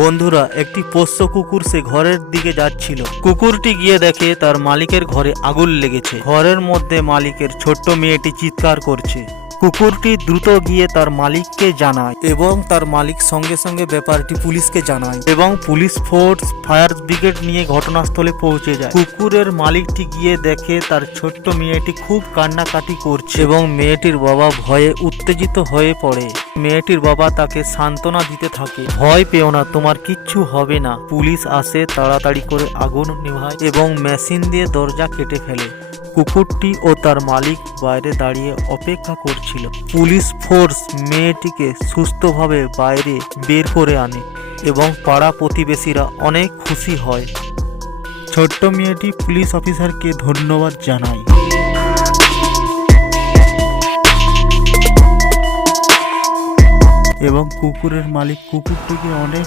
বন্ধুরা, একটি পোষ্য কুকুর সে ঘরের দিকে যাচ্ছিল। কুকুরটি গিয়ে দেখে তার মালিকের ঘরে আগুন লেগেছে। ঘরের মধ্যে মালিকের ছোট্ট মেয়েটি চিৎকার করছে। কুকুরটি দ্রুত গিয়ে তার মালিককে জানায় এবং তার মালিক সঙ্গে সঙ্গে ব্যাপারটি পুলিশকে জানায় এবং পুলিশ ফোর্স ফায়ার ব্রিগেড নিয়ে ঘটনাস্থলে পৌঁছে যায়। কুকুরের মালিকটি গিয়ে দেখে তার ছোট্ট মেয়েটি খুব কান্নাকাটি করছে এবং মেয়েটির বাবা ভয়ে উত্তেজিত হয়ে পড়ে। মেয়েটির বাবা তাকে সান্ত্বনা দিতে থাকে, ভয় পেও না, তোমার কিচ্ছু হবে না। পুলিশ আসে, তাড়াতাড়ি করে আগুন নেভায় এবং মেশিন দিয়ে দরজা কেটে ফেলে। কুকুরটি ও তার মালিক বাইরে দাঁড়িয়ে অপেক্ষা করছিল। পুলিশ ফোর্স মেয়েটিকে সুস্থভাবে বাইরে বের করে আনে এবং পাড়া প্রতিবেশীরা অনেক খুশি হয়। ছোট্ট মেয়েটি পুলিশ অফিসারকে ধন্যবাদ জানায়। এবং কুকুরের মালিক কুকুরটিকে অনেক